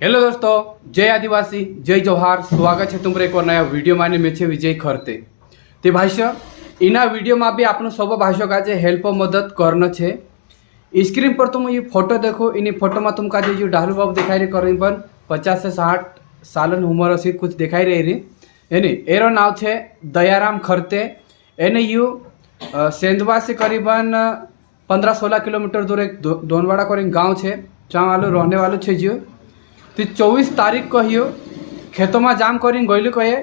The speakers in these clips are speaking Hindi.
हेलो दोस्तों, जय आदिवासी, जय जोहार। स्वागत है तुम्हारे एक और नया वीडियो माने में छे विजय खरते। ते भाष्य इना वीडियो में भी आपनो सब भाष्य का जे हेल्प मदद करना छे। स्क्रीन पर तुम ये फोटो देखो। इन फोटो में तुमका जो डालू बाबू दिखाई रही करीबन 50 से 60 सालन उम्र से कुछ दिखाई रही एनी एरो नाव छे दयाराम खरते। एने यू सेंधवा से करीबन 15-16 किलोमीटर दूर एक दोनवाड़ा कर गाँव है, जहाँ वालों रहने वालों छे जो। ती 24 तारीख कहियो खेतों में जाम करी गईलु कहे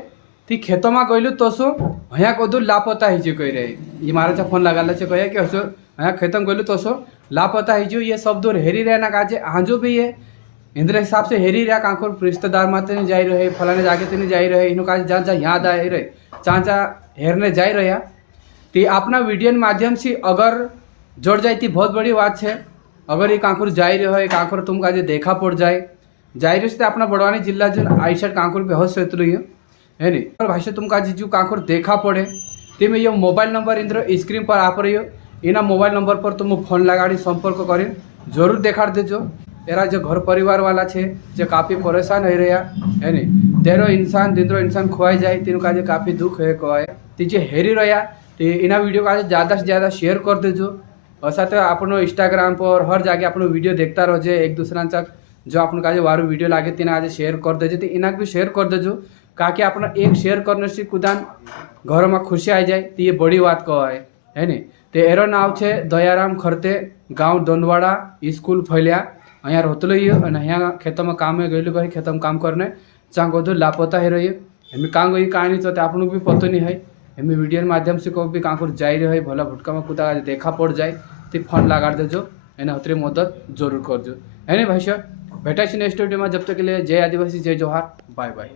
ती खेतों में गईलु तो सो हया कदू लापता ही कही रहे। ये मारा फोन लगा से कहे कि हसो हया खेतों में गईलु तो सो लापता ही ये सब दूर हेरी रहे ना काजे आजो भी ये इंद्र हिसाब से हेरी रहा कांकोर रिश्तेदार माते नहीं जाई रहे, फलाने जाके तेने जाई रहे, इन्हों काज जहाँ जहाँ याद आए रहे जहाँ हेरने जाई रहा। तो अपना वीडियो माध्यम से अगर जोड़ जाए तो बहुत बड़ी बात है। अगर ये कांकुर जाई रहे हो कांकुर तुम काजे देखा पड़ जाए जाहिर से अपना बड़वानी जिला जो आई साइड कांकुर पे हस क्षेत्र है नी और भाषा तुमका जीजू कांकुर देखा पड़े ते में ये मोबाइल नंबर इंद्र स्क्रीन पर आप रही हो। इना मोबाइल नंबर पर तुम फोन लगाड़ी संपर्क करी जरूर देखा देजो। एरा जो घर परिवार वाला छे जो काफ़ी परेशान हो रहा है नी तेरो इंसान दिनरो इंसान खुआई जाए तीनों का काफ़ी दुख है कहए तीजे हेरी रहा। तो इना वीडियो का ज़्यादा से ज़्यादा शेयर कर देजो और साथ अपनो इंस्टाग्राम पर हर जगह अपनो वीडियो देखता रहो एक दूसरा तक जो अपन का वारू वीडियो लागे तीन आज शेयर कर देजे तो इना भी शेयर कर देजो काकि अपना एक शेयर करने से कुदान घर में खुशी आ जाए तो ये बड़ी बात कह है नी। तो एरो नाव छे दयाराम खरते, गाँव दोनवाड़ा, स्कूल फैलिया अँ रोतलो अँ खेतों में काम में गईलू कही खेतों में काम करने चाह गो लापता है रही हमें कहाँ गई कहानी तो आपन भी पता नहीं है। हमें वीडियो माध्यम से कभी कहाँ जाई रहे भला भुटका में कुदा देखा पड़ जाए तो फोन लगा देजो एने हतरी मदद जरूर करजो है नी भाई। भेटा नेक्स्ट वीडियो में, जब तक के लिए जय आदिवासी, जय जोहार, बाय बाय।